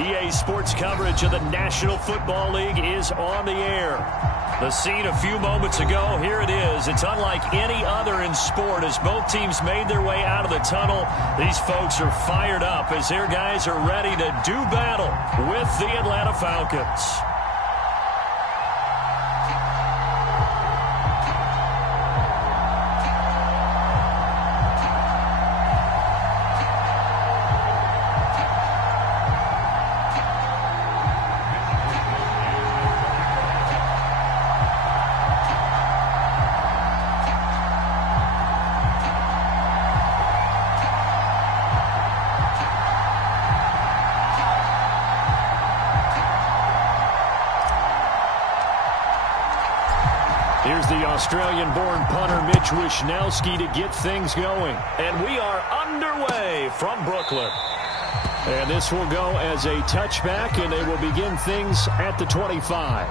EA Sports coverage of the National Football League is on the air. The scene a few moments ago, here it is. It's unlike any other in sport as both teams made their way out of the tunnel. These folks are fired up as their guys are ready to do battle with the Atlanta Falcons. Here's the Australian-born punter Mitch Wishnowsky to get things going. And we are underway from Brooklyn. And this will go as a touchback, and they will begin things at the 25.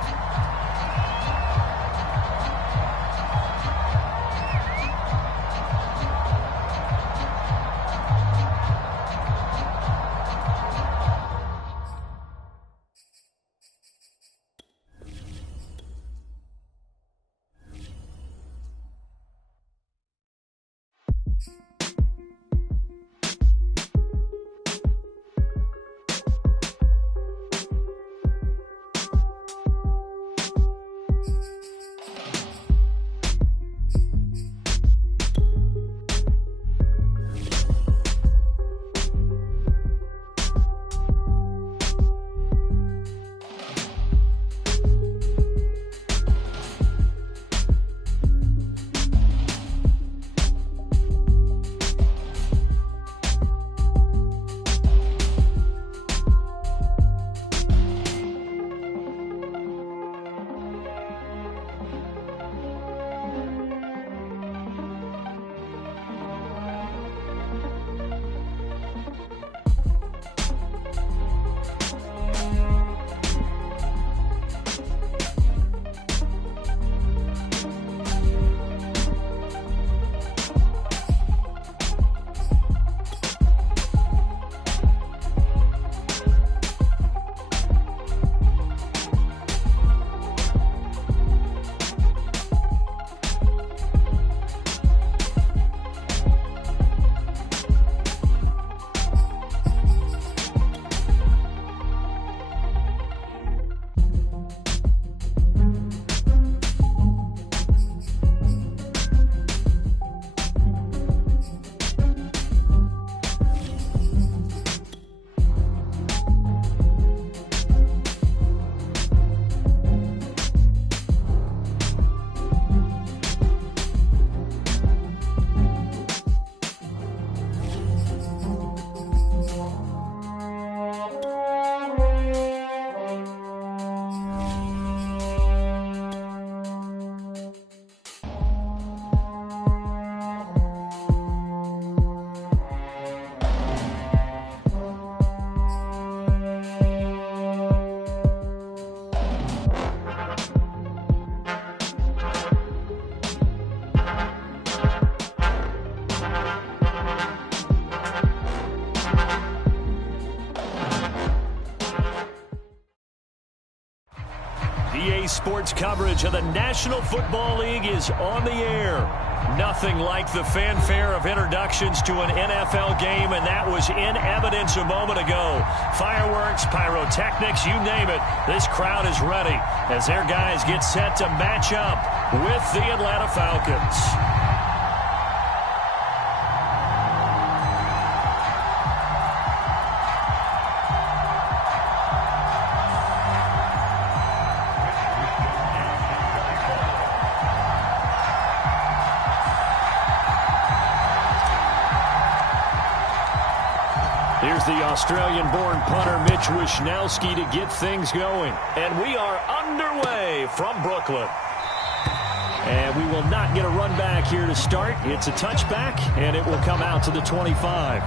EA Sports coverage of the National Football League is on the air. Nothing like the fanfare of introductions to an NFL game, and that was in evidence a moment ago. Fireworks, pyrotechnics, you name it. This crowd is ready as their guys get set to match up with the Atlanta Falcons. Here's the Australian-born punter Mitch Wishnowsky to get things going. And we are underway from Brooklyn. And we will not get a run back here to start. It's a touchback, and it will come out to the 25.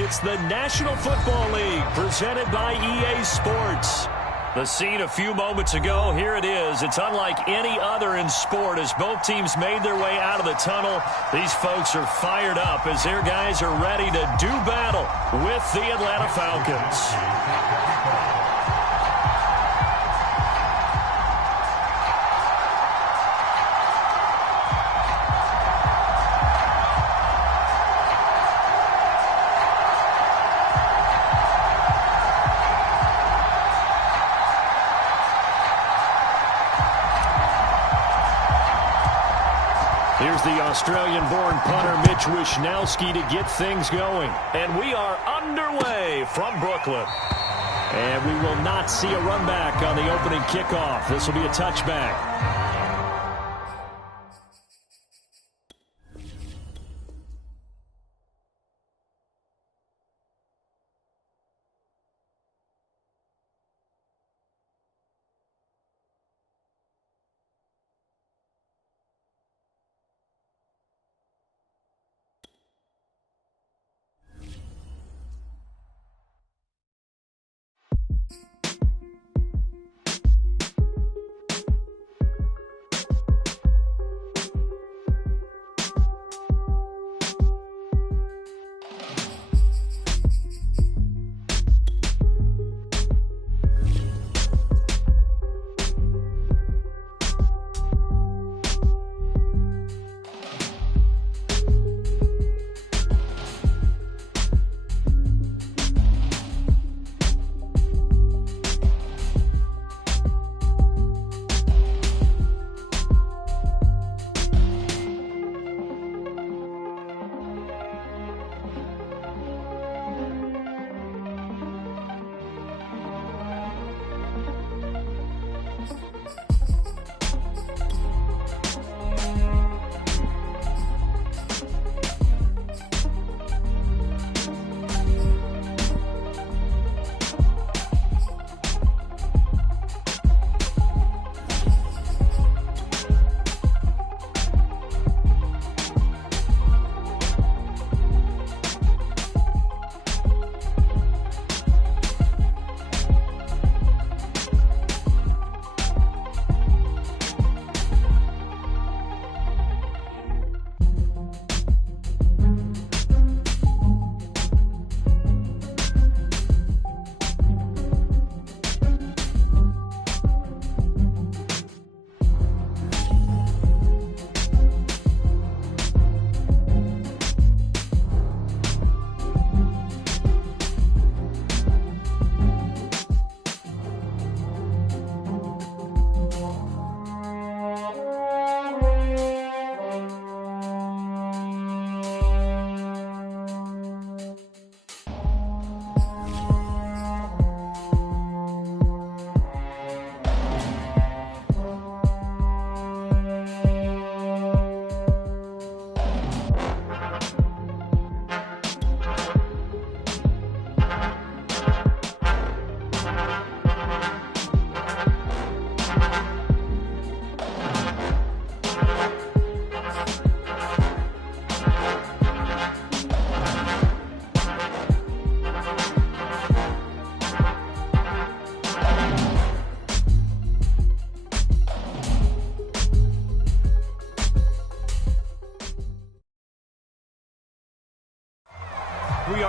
It's the National Football League presented by EA Sports. The scene a few moments ago, here it is. It's unlike any other in sport as both teams made their way out of the tunnel. These folks are fired up as their guys are ready to do battle with the Atlanta Falcons. Here's the Australian-born punter Mitch Wishnowsky to get things going. And we are underway from Brooklyn. And we will not see a run back on the opening kickoff. This will be a touchback.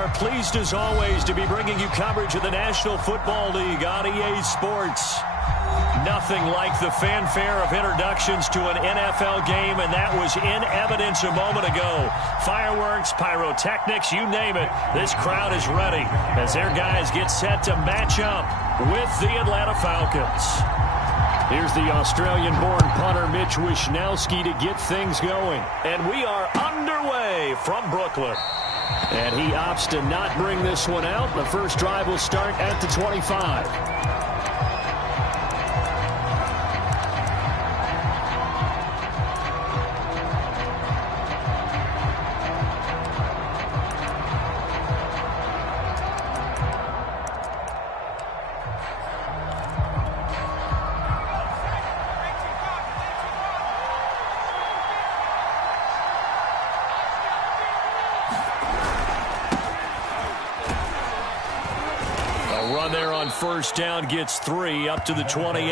are pleased as always to be bringing you coverage of the National Football League on EA Sports. Nothing like the fanfare of introductions to an NFL game, and that was in evidence a moment ago. Fireworks, pyrotechnics, you name it. This crowd is ready as their guys get set to match up with the Atlanta Falcons. Here's the Australian-born punter Mitch Wishnowsky to get things going. And we are underway from Brooklyn. And he opts to not bring this one out. The first drive will start at the 25. First down gets 3 up to the 28.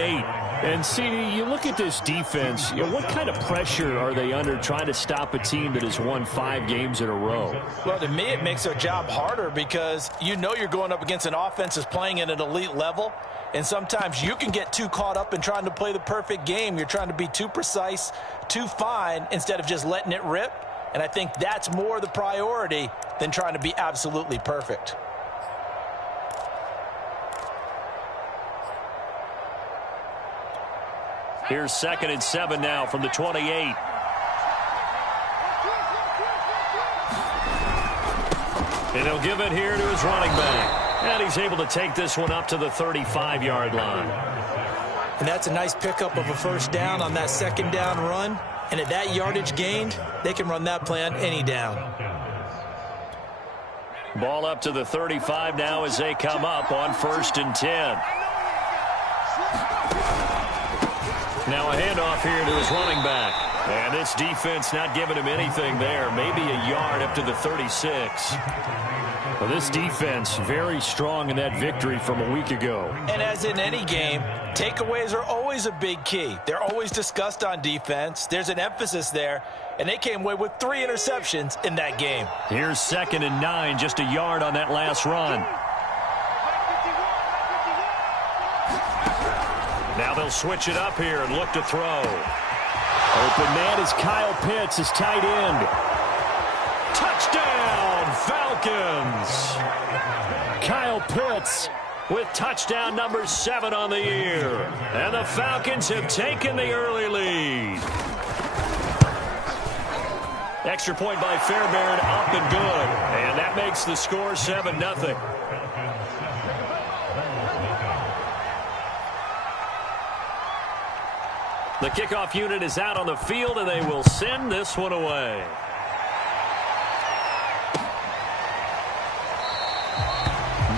And CD, you look at this defense, what kind of pressure are they under trying to stop a team that has won 5 games in a row? Well, to me, it makes their job harder because you know you're going up against an offense that's playing at an elite level. And sometimes you can get too caught up in trying to play the perfect game. You're trying to be too precise, too fine, instead of just letting it rip. And I think that's more the priority than trying to be absolutely perfect. Here's 2nd and 7 now from the 28. And he'll give it here to his running back. And he's able to take this one up to the 35-yard line. And that's a nice pickup of a first down on that second down run. And at that yardage gained, they can run that play on any down. Ball up to the 35 now as they come up on 1st and 10. Now a handoff here to his running back. And this defense not giving him anything there. Maybe a yard up to the 36. Well, this defense very strong in that victory from a week ago. And as in any game, takeaways are always a big key. They're always discussed on defense. There's an emphasis there. And they came away with 3 interceptions in that game. Here's 2nd and 9, just a yard on that last run. Now they'll switch it up here and look to throw. Open man is Kyle Pitts, his tight end. Touchdown, Falcons! Kyle Pitts with touchdown number 7 on the year. And the Falcons have taken the early lead. Extra point by Fairbairn, up and good. And that makes the score 7-0. The kickoff unit is out on the field, and they will send this one away.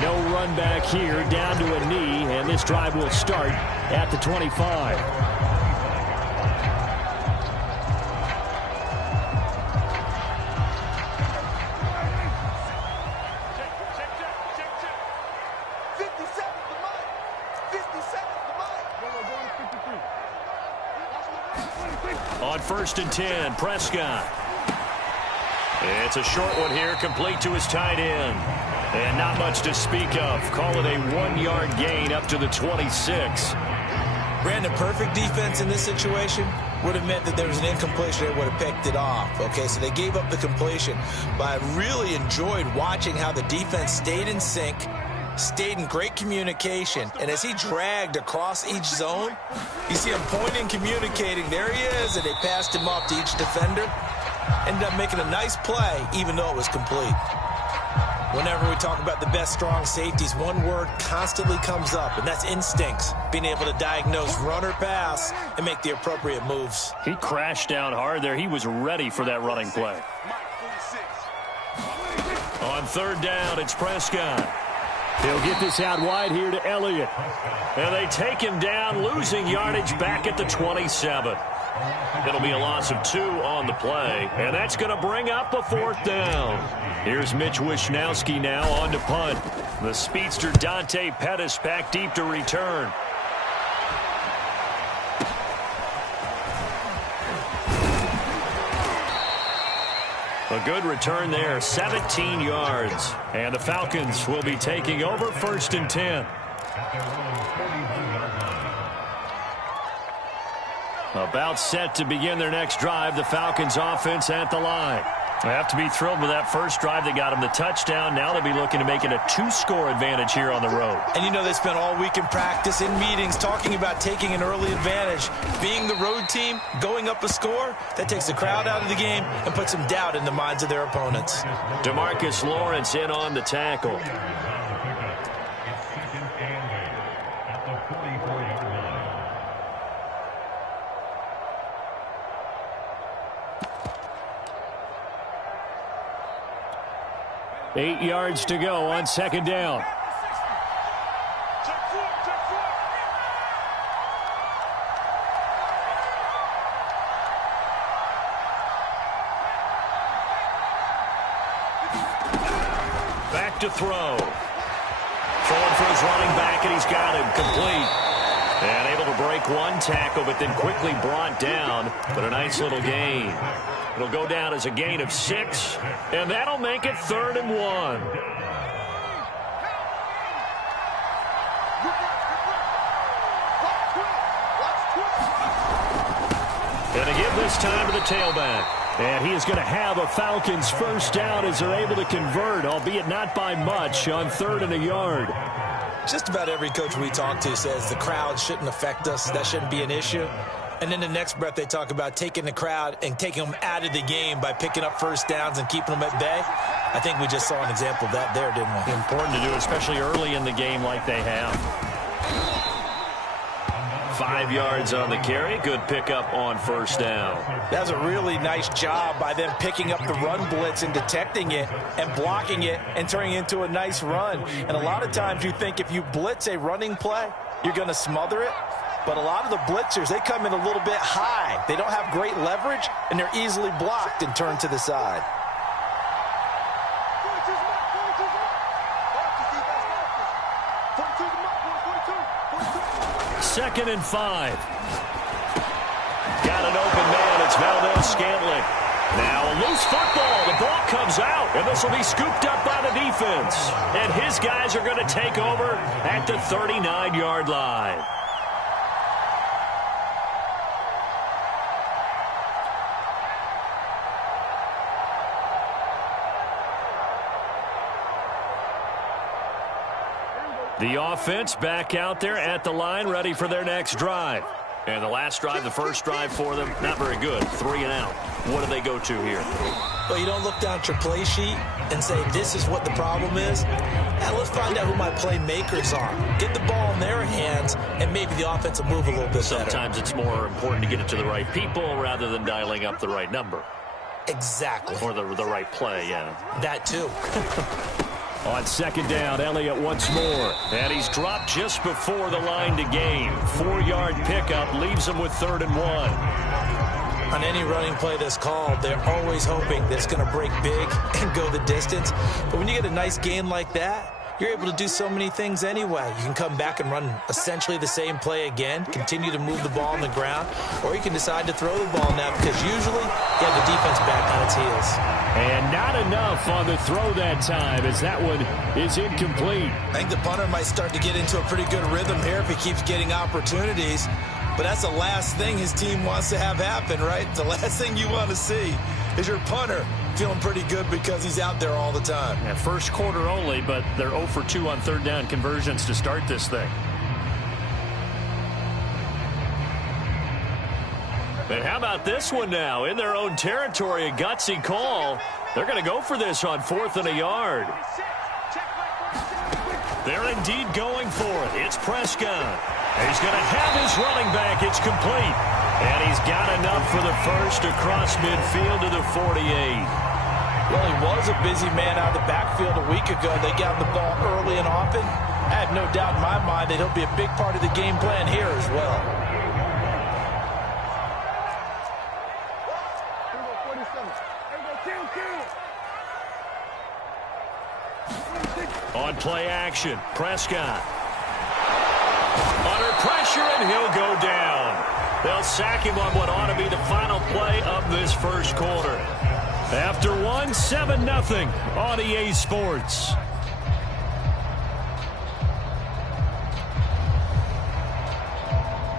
No run back here, down to a knee, and this drive will start at the 25. On 1st and 10, Prescott. It's a short one here, complete to his tight end. And not much to speak of. Call it a 1-yard gain up to the 26. Brandon, perfect defense in this situation would have meant that there was an incompletion that would have picked it off. Okay, so they gave up the completion. But I really enjoyed watching how the defense stayed in sync, stayed in great communication, and as he dragged across each zone, you see him pointing, communicating, there he is, and they passed him off to each defender. Ended up making a nice play, even though it was complete. Whenever we talk about the best strong safeties, one word constantly comes up, and that's instincts. Being able to diagnose run or pass and make the appropriate moves. He crashed down hard there. He was ready for that running play. On 3rd down, it's Prescott. He'll get this out wide here to Elliott. And they take him down, losing yardage back at the 27. It'll be a loss of 2 on the play, and that's going to bring up a 4th down. Here's Mitch Wishnowsky now on to punt. The speedster Dante Pettis back deep to return. A good return there, 17 yards. And the Falcons will be taking over 1st and 10. About set to begin their next drive, the Falcons offense at the line. They have to be thrilled with that first drive that got them the touchdown. Now they'll be looking to make it a 2-score advantage here on the road. And you know they spent all week in practice, in meetings, talking about taking an early advantage. Being the road team, going up a score, that takes the crowd out of the game and puts some doubt in the minds of their opponents. DeMarcus Lawrence in on the tackle. Eight yards to go on 2nd down. Back to throw. Throwing for his running back, and he's got him complete. And able to break one tackle, but then quickly brought down. But a nice little gain. It'll go down as a gain of 6, and that'll make it 3rd and 1. And to give this time to the tailback. And he is going to have a Falcons first down as they're able to convert, albeit not by much, on 3rd and a yard. Just about every coach we talk to says the crowd shouldn't affect us. That shouldn't be an issue. And then the next breath they talk about taking the crowd and taking them out of the game by picking up first downs and keeping them at bay. I think we just saw an example of that there, didn't we? Important to do, especially early in the game like they have. 5 yards on the carry. Good pickup on 1st down. That was a really nice job by them picking up the run blitz and detecting it and blocking it and turning it into a nice run. And a lot of times you think if you blitz a running play, you're going to smother it. But a lot of the blitzers, they come in a little bit high. They don't have great leverage, and they're easily blocked and turned to the side. Second and 5. Got an open man. It's Valdez-Scantling. Now a loose football. The ball comes out, and this will be scooped up by the defense. And his guys are going to take over at the 39-yard line. The offense back out there at the line, ready for their next drive. And the last drive, the first drive for them, not very good. 3 and out. What do they go to here? Well, you don't look down at your play sheet and say, this is what the problem is. Now, let's find out who my playmakers are. Get the ball in their hands, and maybe the offense will move a little bit better. Sometimes it's more important to get it to the right people rather than dialing up the right number. Exactly. Or the right play, yeah. That, too. On 2nd down, Elliott once more. And he's dropped just before the line to gain. 4-yard pickup leaves him with 3rd and 1. On any running play that's called, they're always hoping that it's going to break big and go the distance. But when you get a nice gain like that, you're able to do so many things anyway. You can come back and run essentially the same play again, continue to move the ball on the ground, or you can decide to throw the ball now because usually you have the defense back on its heels. And not enough on the throw that time as that one is incomplete. I think the punter might start to get into a pretty good rhythm here if he keeps getting opportunities. But that's the last thing his team wants to have happen, right? The last thing you want to see is your punter feeling pretty good because he's out there all the time. Yeah, first quarter only, but they're 0 for 2 on 3rd down conversions to start this thing. And how about this one now? In their own territory, a gutsy call. They're going to go for this on 4th and a yard. They're indeed going for it. It's Prescott. He's going to have his running back. It's complete. And he's got enough for the first across midfield to the 48. Well, he was a busy man out of the backfield a week ago. They got the ball early and often. I have no doubt in my mind that he'll be a big part of the game plan here as well. On play action, Prescott. Under pressure, and he'll go down. They'll sack him on what ought to be the final play of this first quarter. After one, 7-0 on EA Sports.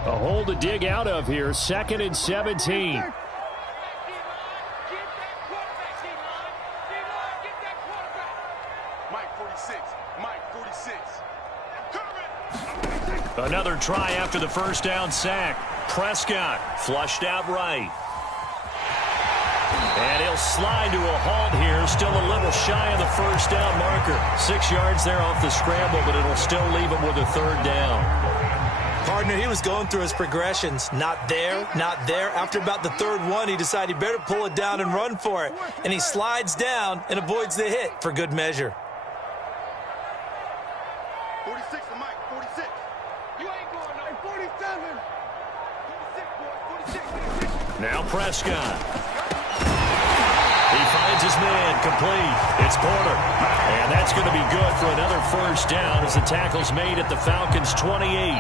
A hole to dig out of here, 2nd and 17. Another try after the first down sack. Prescott flushed out right. And he'll slide to a halt here. Still a little shy of the first down marker. 6 yards there off the scramble, but it'll still leave him with a 3rd down. Partner, he was going through his progressions. Not there, not there. After about the 3rd one, he decided he better pull it down and run for it. And he slides down and avoids the hit for good measure. 46 to Mike, 46. You ain't going no 47. 46, boy, 46. Now Prescott. He finds his man complete. It's Porter. And that's going to be good for another 1st down as the tackle's made at the Falcons' 28.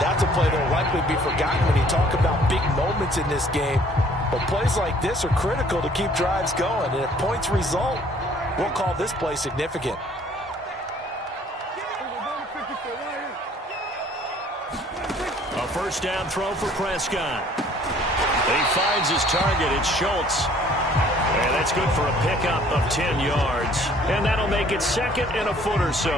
That's a play that will likely be forgotten when you talk about big moments in this game. But plays like this are critical to keep drives going. And if points result, we'll call this play significant. A 1st down throw for Prescott. He finds his target. It's Schultz. And that's good for a pickup of 10 yards. And that'll make it 2nd and a foot or so.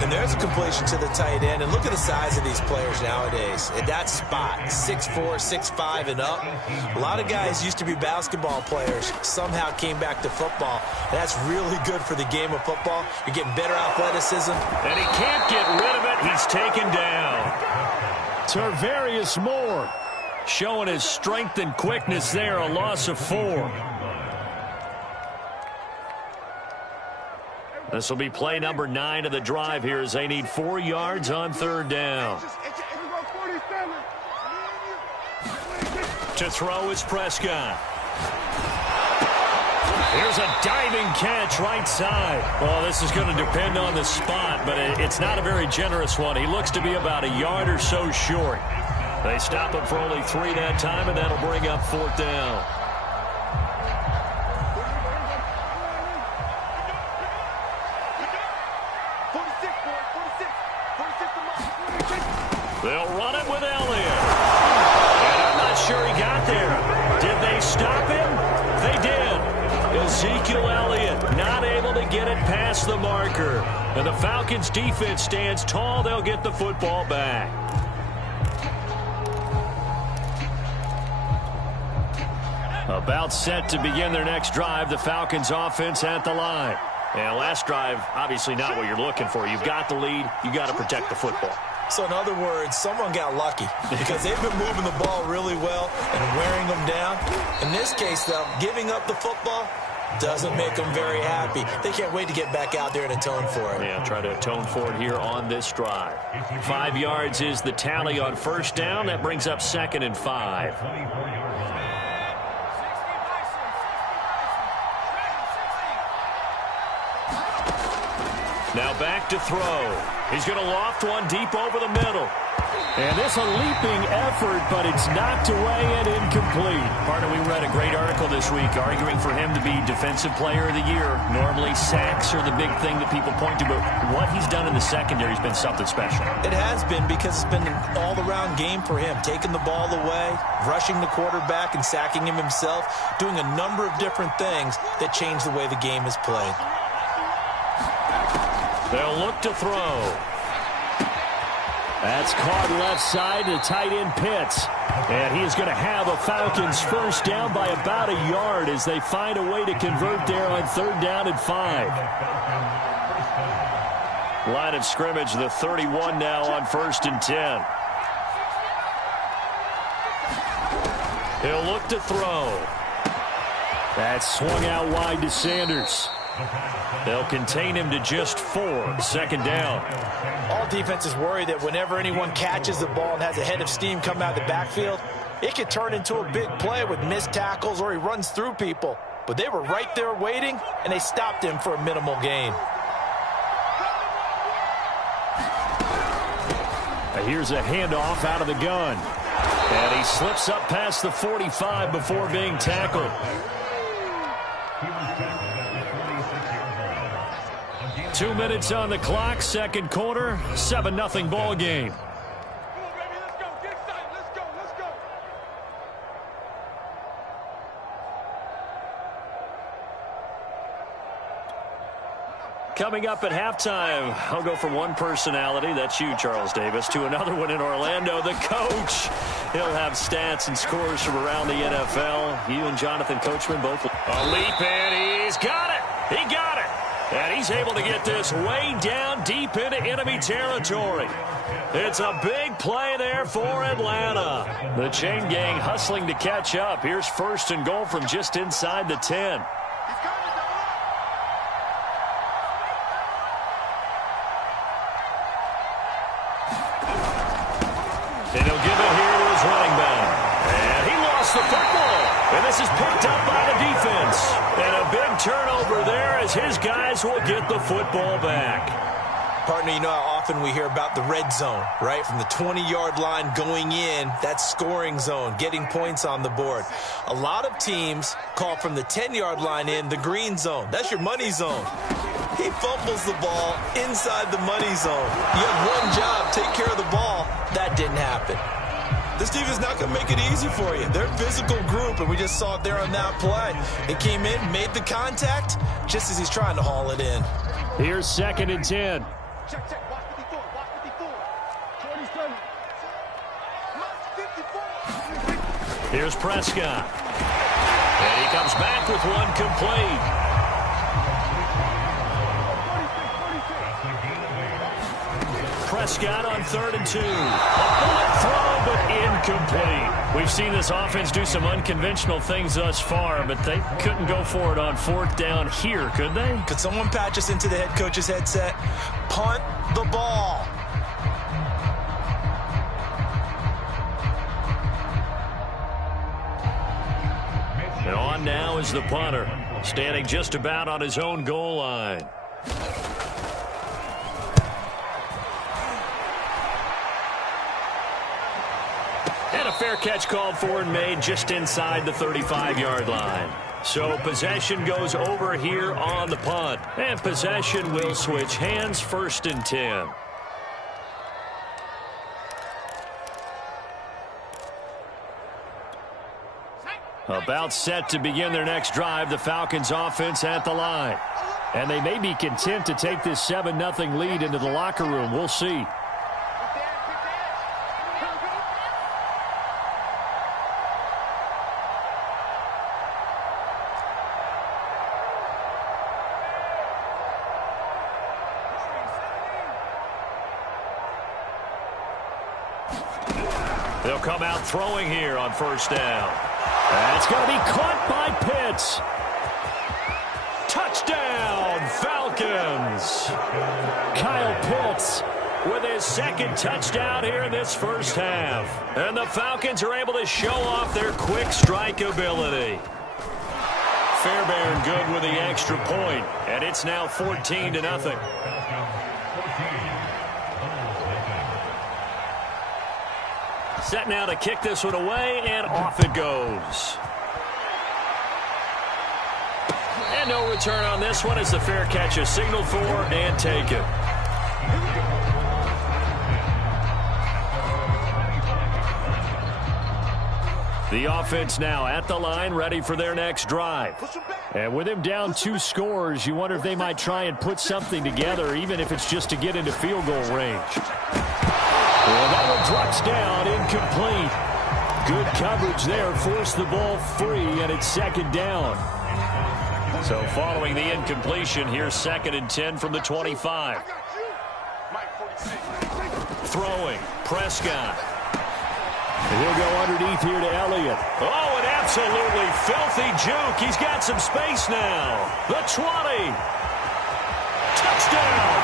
And there's a completion to the tight end. And look at the size of these players nowadays. At that spot, 6'4", 6'5", and up. A lot of guys used to be basketball players. Somehow came back to football. And that's really good for the game of football. You're getting better athleticism. And he can't get rid of it. He's taken down. Tarvarius Moore showing his strength and quickness there. A loss of 4. This will be play number 9 of the drive here as they need 4 yards on 3rd down. To throw is Prescott. Here's a diving catch right side. Well, this is going to depend on the spot, but it's not a very generous one. He looks to be about a yard or so short. They stop him for only 3 that time, and that'll bring up 4th down. They'll run it with Elliott. And I'm not sure he got there. Did they stop him? They did. Ezekiel Elliott not able to get it past the marker. And the Falcons defense stands tall. They'll get the football back. About set to begin their next drive. The Falcons offense at the line. And last drive, obviously not what you're looking for. You've got the lead. You've got to protect the football. So in other words, someone got lucky because they've been moving the ball really well and wearing them down. In this case, though, giving up the football doesn't make them very happy. They can't wait to get back out there and atone for it. Yeah, try to atone for it here on this drive. 5 yards is the tally on 1st down. That brings up 2nd and 5. Now back to throw. He's going to loft one deep over the middle. And this a leaping effort, but it's knocked away and incomplete. Partner, we read a great article this week arguing for him to be Defensive Player of the Year. Normally sacks are the big thing that people point to, but what he's done in the secondary has been something special. It has been because it's been an all-around game for him. Taking the ball away, rushing the quarterback and sacking him himself, doing a number of different things that change the way the game is played. They'll look to throw. That's caught left side to tight end Pitts. And he is going to have a Falcons 1st down by about a yard as they find a way to convert there on 3rd down and 5. Line of scrimmage, the 31 now on 1st and 10. He'll look to throw. That's swung out wide to Sanders. They'll contain him to just 4. 2nd down. All defenses worry that whenever anyone catches the ball and has a head of steam come out of the backfield, it could turn into a big play with missed tackles or he runs through people. But they were right there waiting, and they stopped him for a minimal gain. Here's a handoff out of the gun. And he slips up past the 45 before being tackled. 2 minutes on the clock, second quarter, 7-0 ball game. Coming up at halftime, I'll go from one personality, that's you, Charles Davis, to another one in Orlando, the coach. He'll have stats and scores from around the NFL. You and Jonathan Coachman both. A leap, and he's got it. He got it. And he's able to get this way down deep into enemy territory. It's a big play there for Atlanta. The chain gang hustling to catch up. Here's first and goal from just inside the 10. And he'll give it here to his running back. And he lost the football. And this is picked up by the defense. And a big turnover there as his guys will get the football back. Partner, you know how often we hear about the red zone, right? From the 20-yard line going in, that's scoring zone, getting points on the board. A lot of teams call from the 10-yard line in the green zone. That's your money zone. He fumbles the ball inside the money zone. You have one job, take care of the ball. That didn't happen. This defense is not going to make it easy for you. They're a physical group, and we just saw it there on that play. It came in, made the contact, just as he's trying to haul it in. Here's second and 10. Check. Watch 54. Watch 54. 27. Watch 54. Here's Prescott. And he comes back with one complete. Prescott on 3rd and 2. A bullet throw, but incomplete. We've seen this offense do some unconventional things thus far, but they couldn't go for it on 4th down here, could they? Could someone patch us into the head coach's headset? Punt the ball. And on now is the punter, standing just about on his own goal line. And a fair catch called for and made just inside the 35-yard line. So possession goes over here on the punt. And possession will switch hands, 1st and 10. About set to begin their next drive, the Falcons offense at the line. And they may be content to take this 7-0 lead into the locker room. We'll see. They'll come out throwing here on 1st down. That's going to be caught by Pitts. Touchdown, Falcons. Kyle Pitts with his 2nd touchdown here in this first half. And the Falcons are able to show off their quick strike ability. Fairbairn good with the extra point, and it's now 14-0. Set now to kick this one away, and off it goes. And no return on this one as the fair catch is signaled for and taken. The offense now at the line, ready for their next drive. And with him down 2 scores, you wonder if they might try and put something together, even if it's just to get into field goal range. Well, that one drops down, incomplete. Good coverage there, forced the ball free, and it's 2nd down. So following the incompletion, here's 2nd and 10 from the 25. Throwing, Prescott. And he'll go underneath here to Elliott. Oh, an absolutely filthy juke. He's got some space now. The 20. Touchdown.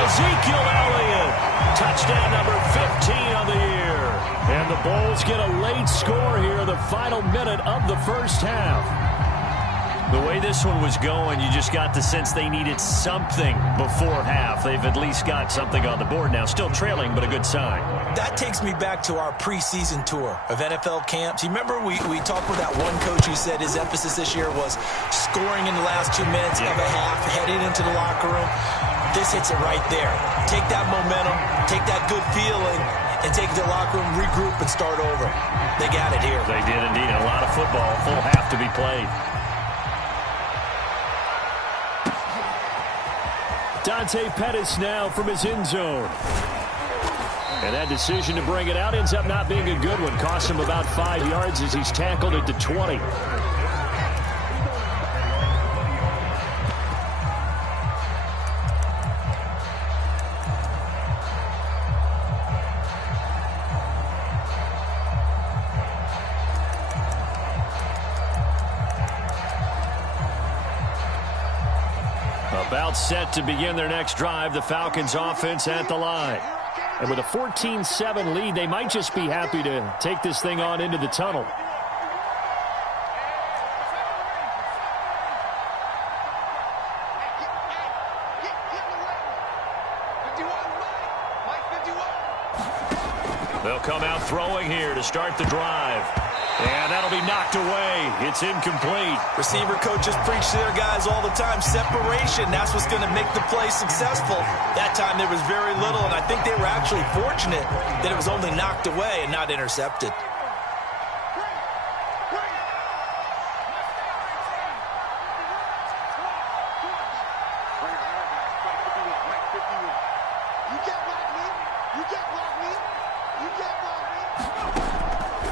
Ezekiel Elliott. Touchdown number 15 on the year. And the Bulls get a late score here, the final minute of the first half. The way this one was going, you just got the sense they needed something before half. They've at least got something on the board now. Still trailing, but a good sign. That takes me back to our preseason tour of NFL camps. You remember we talked with that one coach who said his emphasis this year was scoring in the last 2 minutes of a half, heading into the locker room. This hits it right there. Take that momentum, take that good feeling, and take it to the locker room, regroup, and start over. They got it here. They did indeed. A lot of football, full half to be played. Dante Pettis now from his end zone. And that decision to bring it out ends up not being a good one. Cost him about 5 yards as he's tackled at the 20. About set to begin their next drive, the Falcons offense at the line. And with a 14-7 lead, they might just be happy to take this thing on into the tunnel. They'll come out throwing here to start the drive. And that'll be knocked away. It's incomplete. Receiver coaches preach to their guys all the time. Separation, that's what's going to make the play successful. That time there was very little, and I think they were actually fortunate that it was only knocked away and not intercepted.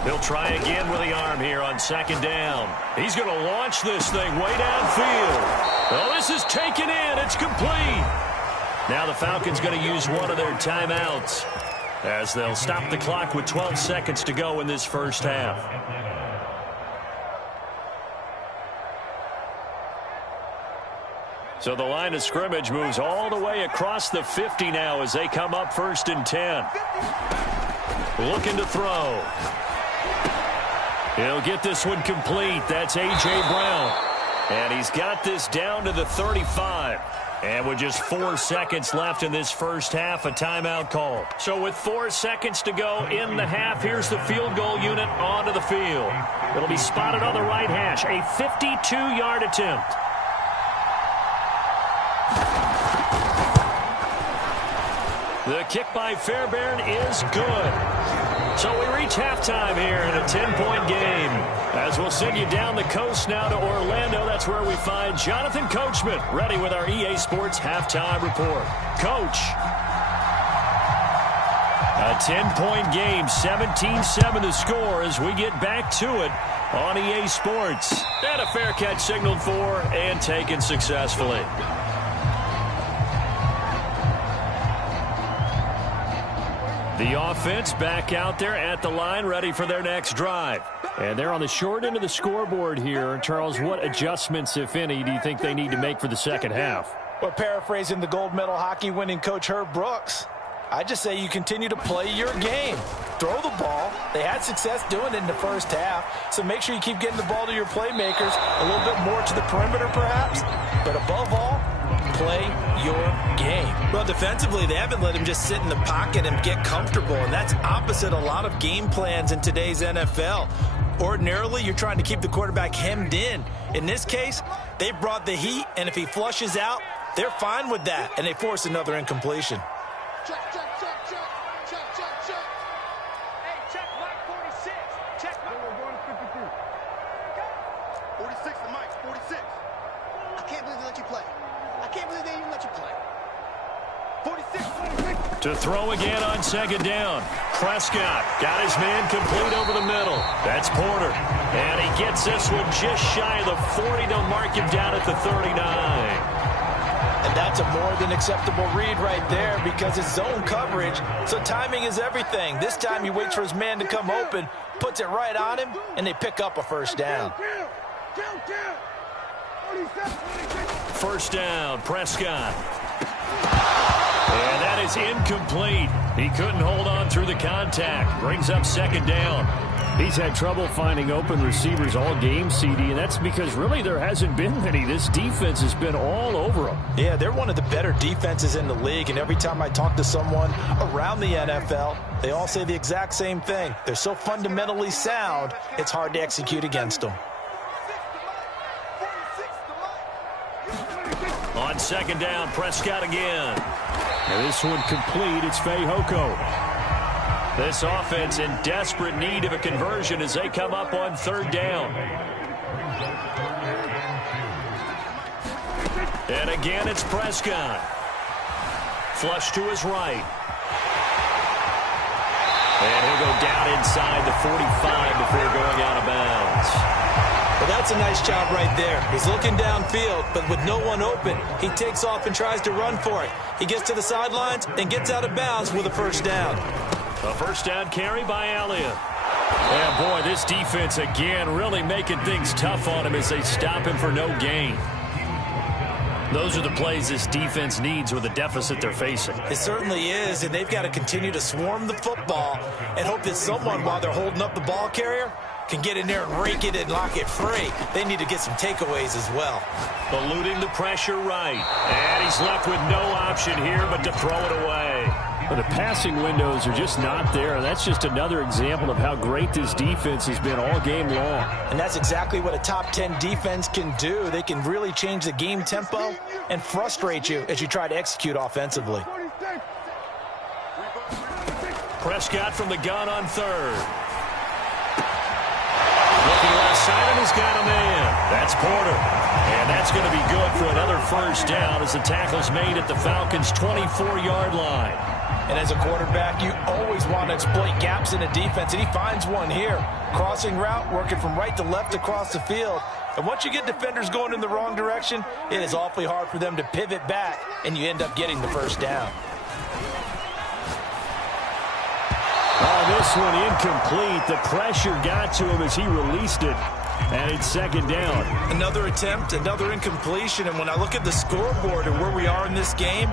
They'll try again with the arm here on second down. He's going to launch this thing way downfield. Oh, this is taken in. It's complete. Now the Falcons going to use one of their timeouts as they'll stop the clock with 12 seconds to go in this first half. So the line of scrimmage moves all the way across the 50 now as they come up 1st and 10. Looking to throw. He'll get this one complete. That's A.J. Brown. And he's got this down to the 35. And with just 4 seconds left in this first half, a timeout call. So with 4 seconds to go in the half, here's the field goal unit onto the field. It'll be spotted on the right hash. A 52-yard attempt. The kick by Fairbairn is good. So we reach halftime here in a 10-point game. As we'll send you down the coast now to Orlando. That's where we find Jonathan Coachman ready with our EA Sports halftime report. Coach. A 10-point game, 17-7 the score as we get back to it on EA Sports. And a fair catch signaled for and taken successfully. The offense back out there at the line, ready for their next drive. And they're on the short end of the scoreboard here. Charles, what adjustments, if any, do you think they need to make for the second half? Well, paraphrasing the gold medal hockey winning coach Herb Brooks, I just say you continue to play your game. Throw the ball. They had success doing it in the first half, so make sure you keep getting the ball to your playmakers, a little bit more to the perimeter perhaps, but above all, play your game. Well, defensively, they haven't let him just sit in the pocket and get comfortable, and that's opposite a lot of game plans in today's NFL. Ordinarily, you're trying to keep the quarterback hemmed in. In this case, they brought the heat, and if he flushes out, they're fine with that, and they force another incompletion. Check, check, check, check, check, check, check. Hey, check Mike 46. Check Mike. We're going to 52. 46 to Mike, 46. I can't believe they let you play. I can't believe they even let you play. 46, 46. To throw again on second down. Prescott got his man complete over the middle. That's Porter. And he gets this one just shy of the 40. They'll mark him down at the 39. And that's a more than acceptable read right there because it's zone coverage, so timing is everything. This time he waits for his man to come open, puts it right on him, and they pick up a first down. First down, Prescott. And that is incomplete. He couldn't hold on through the contact. Brings up second down. He's had trouble finding open receivers all game, CD, and that's because really there hasn't been many. This defense has been all over him. Yeah, they're one of the better defenses in the league, and every time I talk to someone around the NFL, they all say the exact same thing. They're so fundamentally sound, it's hard to execute against them. On second down, Prescott again. And this one complete. It's Fehoko. This offense in desperate need of a conversion as they come up on third down. And again, it's Prescott. Flush to his right. And he'll go down inside the 45 before going out of bounds. Well, that's a nice job right there. He's looking downfield, but with no one open, he takes off and tries to run for it. He gets to the sidelines and gets out of bounds with a first down. A first down carry by Elliott. Yeah, boy, this defense again really making things tough on him as they stop him for no gain. Those are the plays this defense needs with the deficit they're facing. It certainly is, and they've got to continue to swarm the football and hope that someone, while they're holding up the ball carrier, can get in there and rake it and lock it free. They need to get some takeaways as well. Eluding the pressure right. And he's left with no option here but to throw it away. But the passing windows are just not there. That's just another example of how great this defense has been all game long. And that's exactly what a top 10 defense can do. They can really change the game tempo and frustrate you as you try to execute offensively. Prescott from the gun on third. Looking left side, and he's got a man. That's Porter. And that's going to be good for another first down as the tackle's made at the Falcons' 24-yard line. And as a quarterback, you always want to exploit gaps in a defense, and he finds one here. Crossing route, working from right to left across the field. And once you get defenders going in the wrong direction, it is awfully hard for them to pivot back, and you end up getting the first down. Oh, this one incomplete. The pressure got to him as he released it. And it's second down. Another attempt, another incompletion. And when I look at the scoreboard and where we are in this game,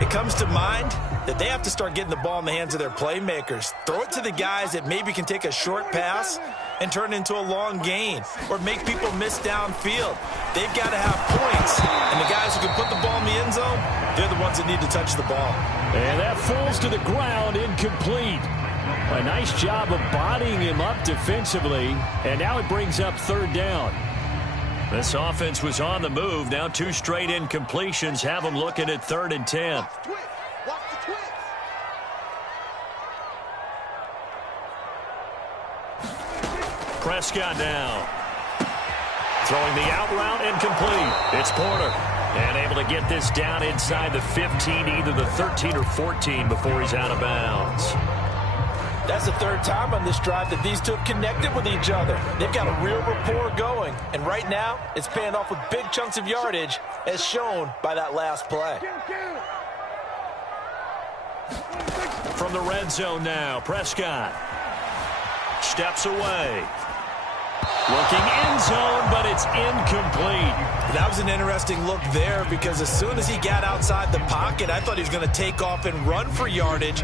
it comes to mind that they have to start getting the ball in the hands of their playmakers. Throw it to the guys that maybe can take a short pass and turn it into a long gain or make people miss downfield. They've got to have points. And the guys who can put the ball in the end zone, they're the ones that need to touch the ball. And that falls to the ground, incomplete. A nice job of bodying him up defensively, and now it brings up third down. This offense was on the move. Now two straight incompletions have them looking at 3rd and 10. Watch the twist. Prescott now. Throwing the out route, incomplete. It's Porter. And able to get this down inside the 15, either the 13 or 14 before he's out of bounds. That's the third time on this drive that these two have connected with each other. They've got a real rapport going. And right now, it's paying off with big chunks of yardage, as shown by that last play. From the red zone now, Prescott steps away. Looking end zone, but it's incomplete. That was an interesting look there because as soon as he got outside the pocket, I thought he was going to take off and run for yardage.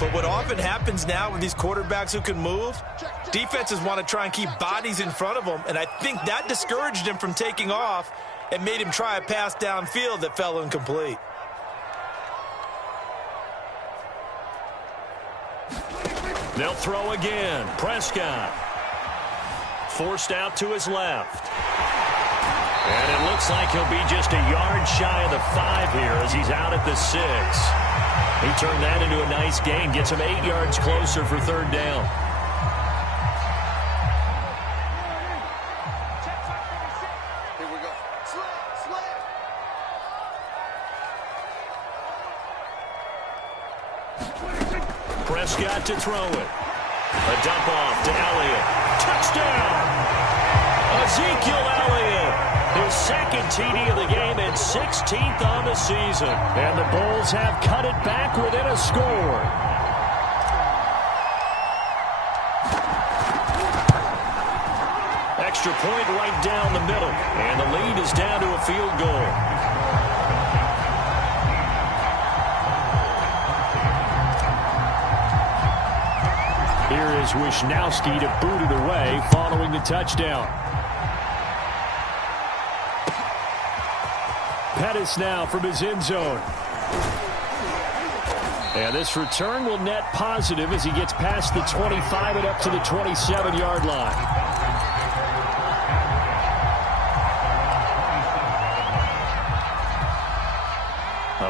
But what often happens now with these quarterbacks who can move, defenses want to try and keep bodies in front of them, and I think that discouraged him from taking off and made him try a pass downfield that fell incomplete. They'll throw again. Prescott forced out to his left. And it looks like he'll be just a yard shy of the 5 here as he's out at the 6. He turned that into a nice gain, gets him 8 yards closer for third down. Here we go. Slam. Prescott to throw it. A dump off to Elliott. Touchdown! Ezekiel Elliott, his second TD of the game and 16th on the season. And the Bulls have cut it back within a score. Extra point right down the middle. And the lead is down to a field goal. Here is Wisnowski to boot it away following the touchdown. Pettis now from his end zone. And this return will net positive as he gets past the 25 and up to the 27-yard line.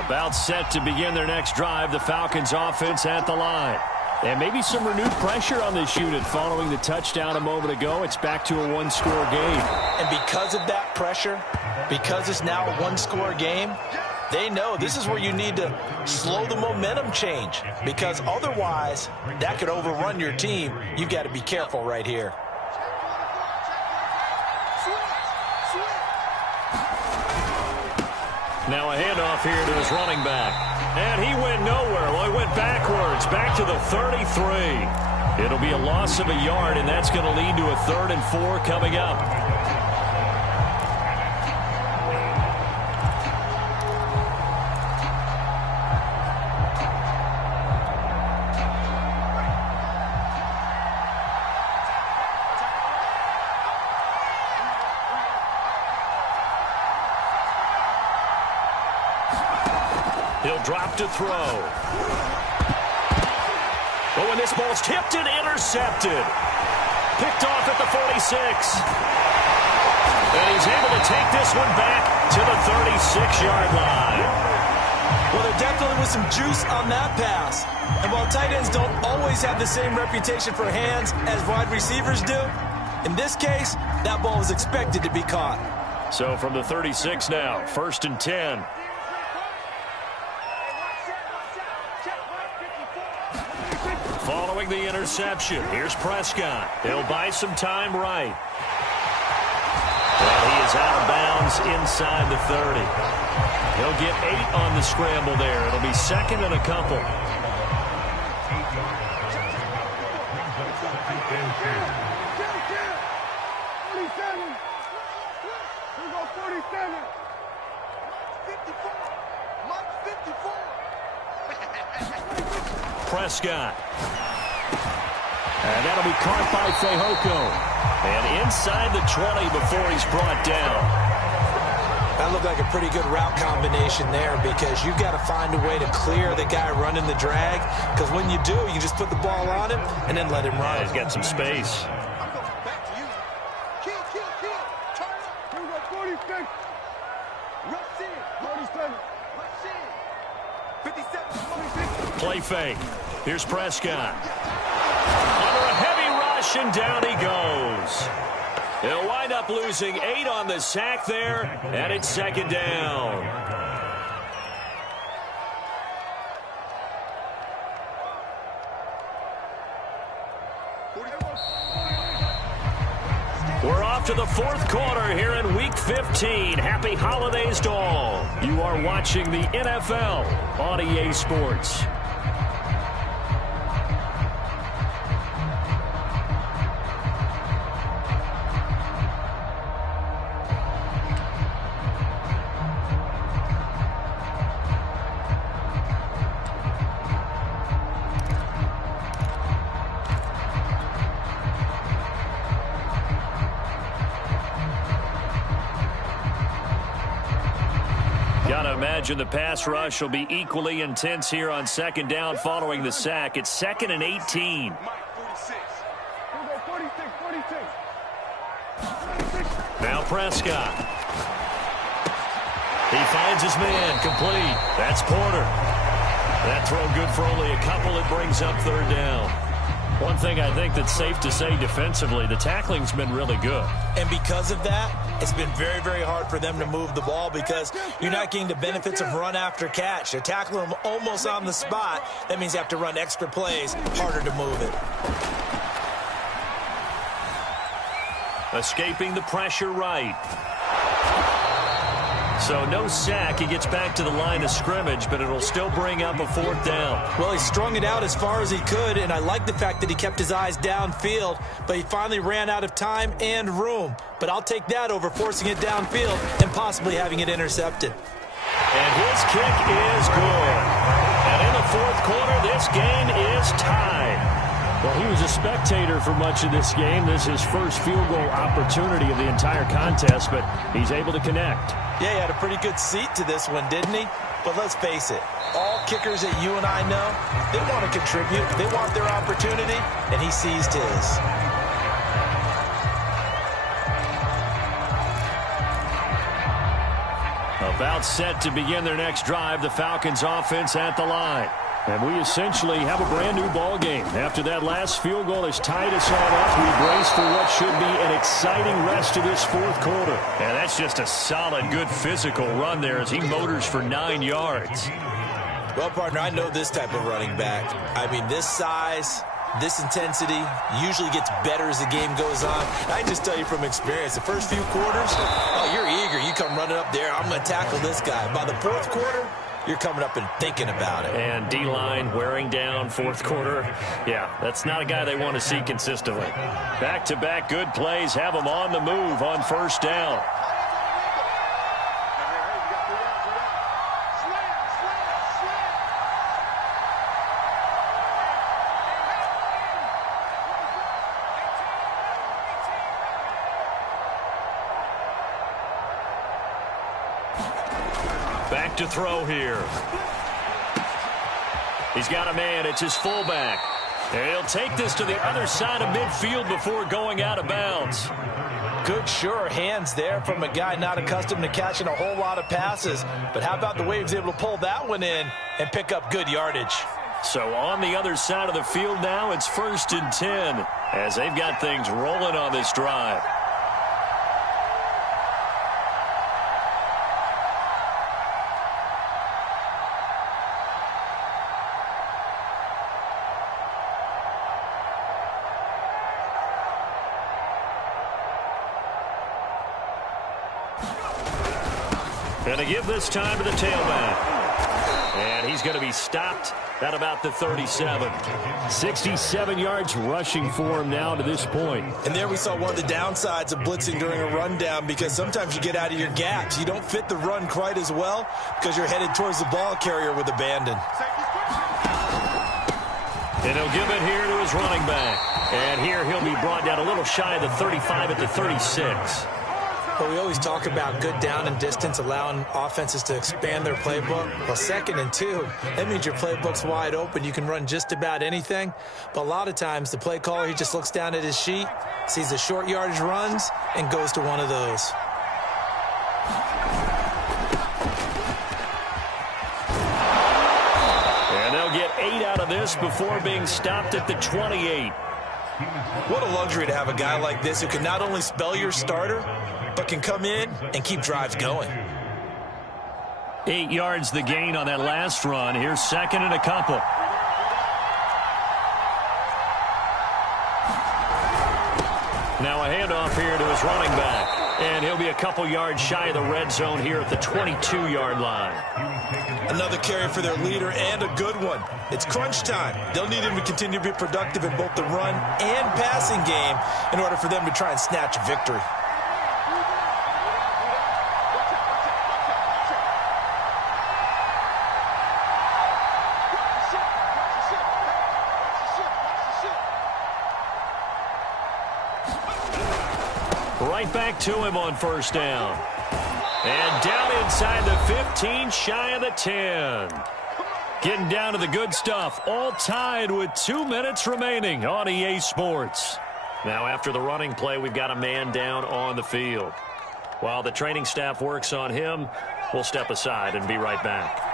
About set to begin their next drive, the Falcons offense at the line. And maybe some renewed pressure on this unit following the touchdown a moment ago. It's back to a one-score game. And because of that pressure, because it's now a one-score game, they know this is where you need to slow the momentum change, because otherwise that could overrun your team. You've got to be careful right here. Now a handoff here to his running back. And he went nowhere. Well, he went backwards, back to the 33. It'll be a loss of a yard, and that's going to lead to a 3rd and 4 coming up. He'll drop to throw. Oh, and this ball's tipped and intercepted. Picked off at the 46. And he's able to take this one back to the 36-yard line. Well, there definitely was some juice on that pass. And while tight ends don't always have the same reputation for hands as wide receivers do, in this case, that ball was expected to be caught. So from the 36 now, 1st and 10. Following the interception, here's Prescott. He'll buy some time right. Well, he is out of bounds inside the 30. He'll get 8 on the scramble there. It'll be 2nd and a couple. Prescott. And that'll be caught by Fehoko. And inside the 20 before he's brought down. That looked like a pretty good route combination there, because you've got to find a way to clear the guy running the drag, because when you do, you just put the ball on him and then let him run. Yeah, he's got some space. Play fake. Here's Prescott. Under a heavy rush, and down he goes. He'll wind up losing 8 on the sack there, and it's 2nd down. We're off to the 4th quarter here in Week 15. Happy holidays to all. You are watching the NFL on EA Sports. Imagine the pass rush will be equally intense here on 2nd down following the sack. It's 2nd and 18. Now Prescott. He finds his man, complete. That's Porter. That throw good for only a couple. It brings up 3rd down. One thing I think that's safe to say defensively, the tackling's been really good. And because of that, it's been very, very hard for them to move the ball, because you're not getting the benefits of run after catch. They're tackling them almost on the spot. That means you have to run extra plays, harder to move it. Escaping the pressure right. So no sack. He gets back to the line of scrimmage, but it'll still bring up a 4th down. Well, he strung it out as far as he could, and I like the fact that he kept his eyes downfield, but he finally ran out of time and room. But I'll take that over forcing it downfield and possibly having it intercepted. And his kick is good. And in the 4th quarter, this game is tied. Well, he was a spectator for much of this game. This is his first field goal opportunity of the entire contest, but he's able to connect. Yeah, he had a pretty good seat to this one, didn't he? But let's face it, all kickers that you and I know, they want to contribute. They want their opportunity, and he seized his. About set to begin their next drive, the Falcons offense at the line. And we essentially have a brand new ball game. After that last field goal has tied us all up, we brace for what should be an exciting rest of this fourth quarter. And that's just a solid, good physical run there as he motors for 9 yards. Well, partner, I know this type of running back. I mean, this size, this intensity usually gets better as the game goes on. I just tell you from experience, the first few quarters, oh, you're eager. You come running up there, I'm going to tackle this guy. By the fourth quarter, you're coming up and thinking about it. And D-line wearing down fourth quarter. Yeah, that's not a guy they want to see consistently. Back-to-back good plays have them on the move on first down. Back to throw here. He's got a man. It's his fullback. And he'll take this to the other side of midfield before going out of bounds. Good, sure hands there from a guy not accustomed to catching a whole lot of passes. But how about the way he was able to pull that one in and pick up good yardage? So on the other side of the field now, it's 1st and 10 as they've got things rolling on this drive. And to give this time to the tailback. And he's going to be stopped at about the 37. 67 yards rushing for him now to this point. And there we saw one of the downsides of blitzing during a rundown, because sometimes you get out of your gaps. You don't fit the run quite as well because you're headed towards the ball carrier with abandon. And he'll give it here to his running back. And here he'll be brought down a little shy of the 35 at the 36. Well, we always talk about good down and distance, allowing offenses to expand their playbook. Well, 2nd and 2, that means your playbook's wide open. You can run just about anything. But a lot of times, the play caller, he just looks down at his sheet, sees the short yardage runs, and goes to one of those. And they'll get 8 out of this before being stopped at the 28. What a luxury to have a guy like this who can not only spell your starter, but can come in and keep drives going. 8 yards the gain on that last run. Here's 2nd and a couple. Now a handoff here to his running back. And he'll be a couple yards shy of the red zone here at the 22-yard line. Another carry for their leader, and a good one. It's crunch time. They'll need him to continue to be productive in both the run and passing game in order for them to try and snatch a victory. Right back to him on first down. And down inside the 15, shy of the 10. Getting down to the good stuff. All tied with 2 minutes remaining on EA Sports. Now after the running play, we've got a man down on the field. While the training staff works on him, we'll step aside and be right back.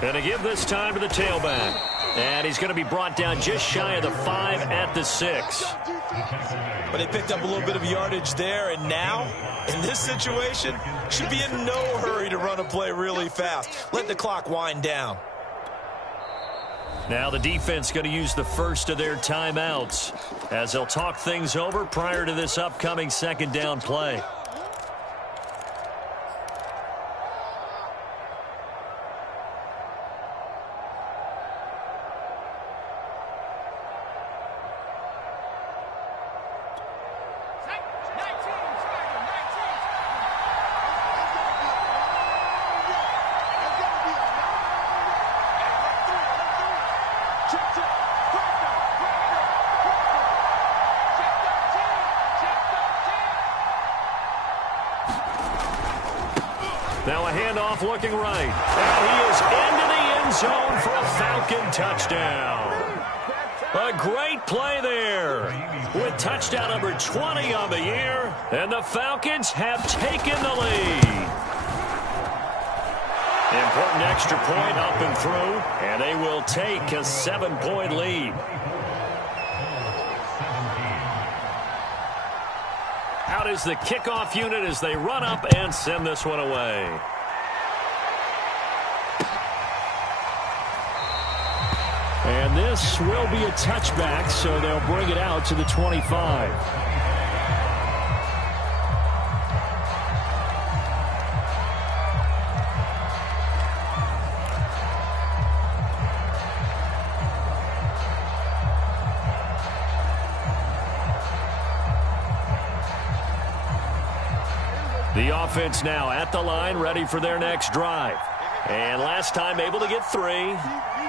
And to give this time to the tailback. And he's going to be brought down just shy of the 5 at the 6. But they picked up a little bit of yardage there, and now, in this situation, should be in no hurry to run a play really fast. Let the clock wind down. Now the defense going to use the first of their timeouts as they'll talk things over prior to this upcoming 2nd down play. Now a handoff looking right. And he is into the end zone for a Falcon touchdown. A great play there with touchdown number 20 on the year. And the Falcons have taken the lead. Important extra point up and through. And they will take a 7-point lead. Out is the kickoff unit as they run up and send this one away. And this will be a touchback, so they'll bring it out to the 25. The offense now at the line, ready for their next drive. And last time able to get 3.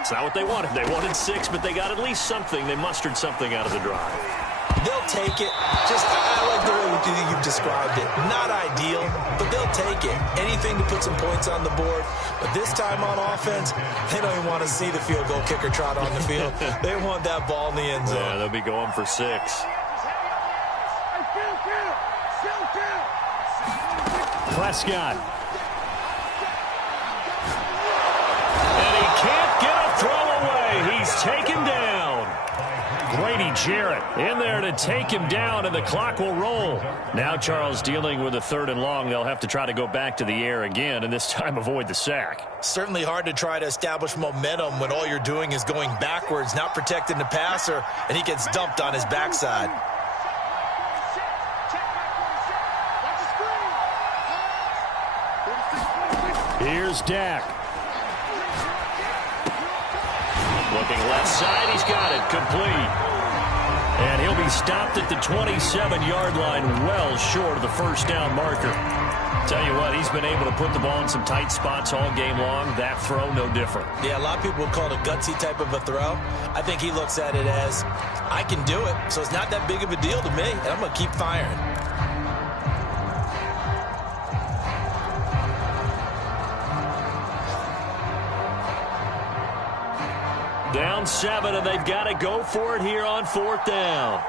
It's not what they wanted. They wanted 6, but they got at least something. They mustered something out of the drive. They'll take it. I like the way you've described it. Not ideal, but they'll take it. Anything to put some points on the board. But this time on offense, they don't even want to see the field goal kicker trot on the field. They want that ball in the end zone. Yeah, they'll be going for 6. Prescott. And he can't get a throw away. He's taken down. Grady Jarrett in there to take him down, and the clock will roll. Now Charles dealing with a 3rd and long. They'll have to try to go back to the air again, and this time avoid the sack. Certainly hard to try to establish momentum when all you're doing is going backwards, not protecting the passer, and he gets dumped on his backside. Here's Dak. Looking left side, he's got it, complete. And he'll be stopped at the 27-yard line, well short of the first down marker. Tell you what, he's been able to put the ball in some tight spots all game long. That throw, no different. Yeah, a lot of people would call it a gutsy type of a throw. I think he looks at it as, I can do it, so it's not that big of a deal to me, and I'm going to keep firing. Down 7, and they've got to go for it here on 4th down.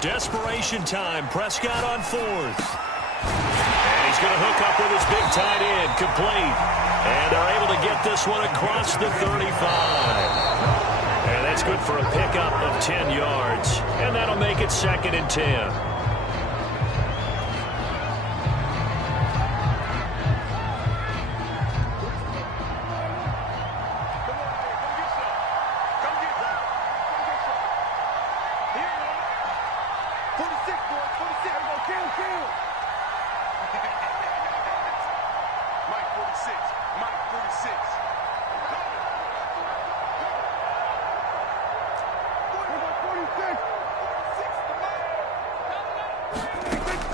Desperation time. Prescott on 4th. And he's going to hook up with his big tight end. Complete. And they're able to get this one across the 35. And that's good for a pickup of 10 yards. And that'll make it 2nd and 10.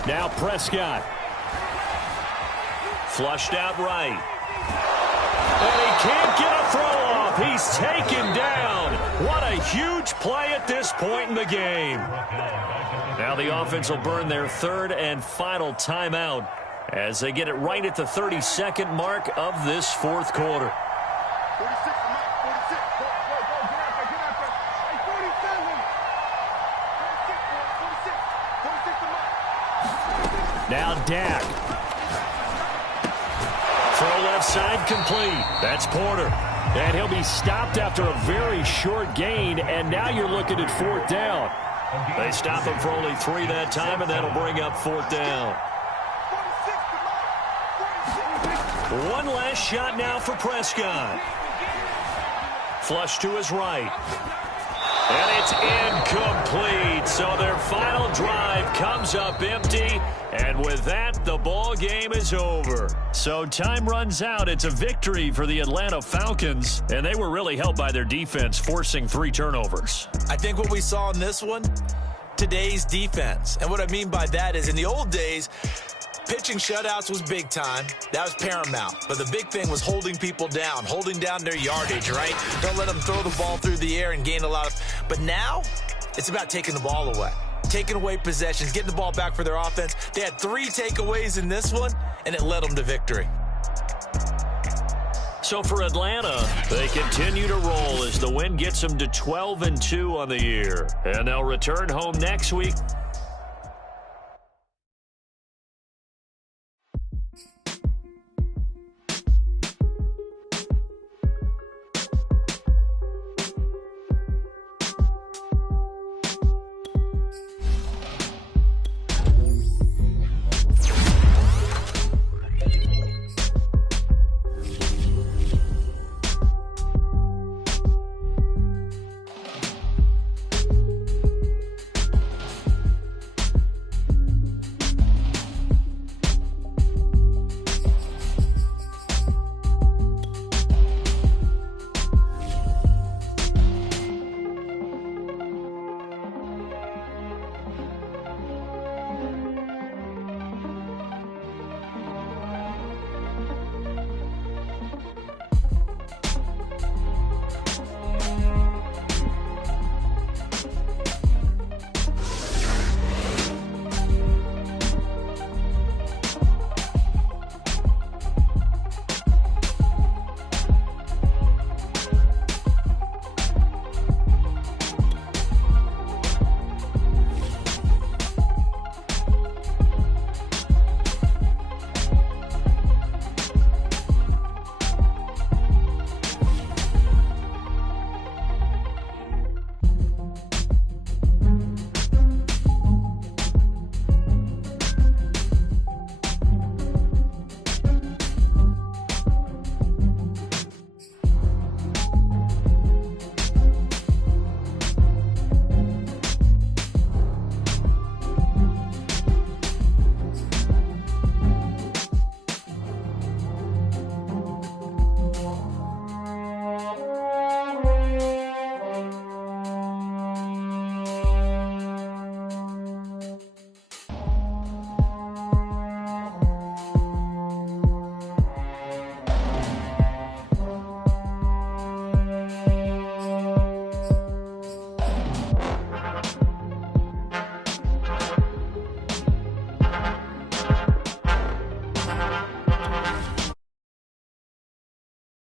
Now Prescott. Flushed out right. And he can't get a throw off. He's taken down. What a huge play at this point in the game. Now the offense will burn their 3rd and final timeout as they get it right at the 32nd mark of this 4th quarter. Now Dak. Throw left side complete. That's Porter. And he'll be stopped after a very short gain. And now you're looking at 4th down. They stop him for only 3 that time, and that'll bring up 4th down. One last shot now for Prescott. Flush to his right. And it's incomplete. So their final drive comes up empty. And with that, the ball game is over. So time runs out. It's a victory for the Atlanta Falcons. And they were really helped by their defense, forcing 3 turnovers. I think what we saw in this one, today's defense. And what I mean by that is in the old days, pitching shutouts was big time. That was paramount. But the big thing was holding people down, holding down their yardage, right? Don't let them throw the ball through the air and gain a lot of... But now, it's about taking the ball away. Taking away possessions, getting the ball back for their offense. They had 3 takeaways in this one, and it led them to victory. So for Atlanta, they continue to roll as the win gets them to 12-2 on the year. And they'll return home next week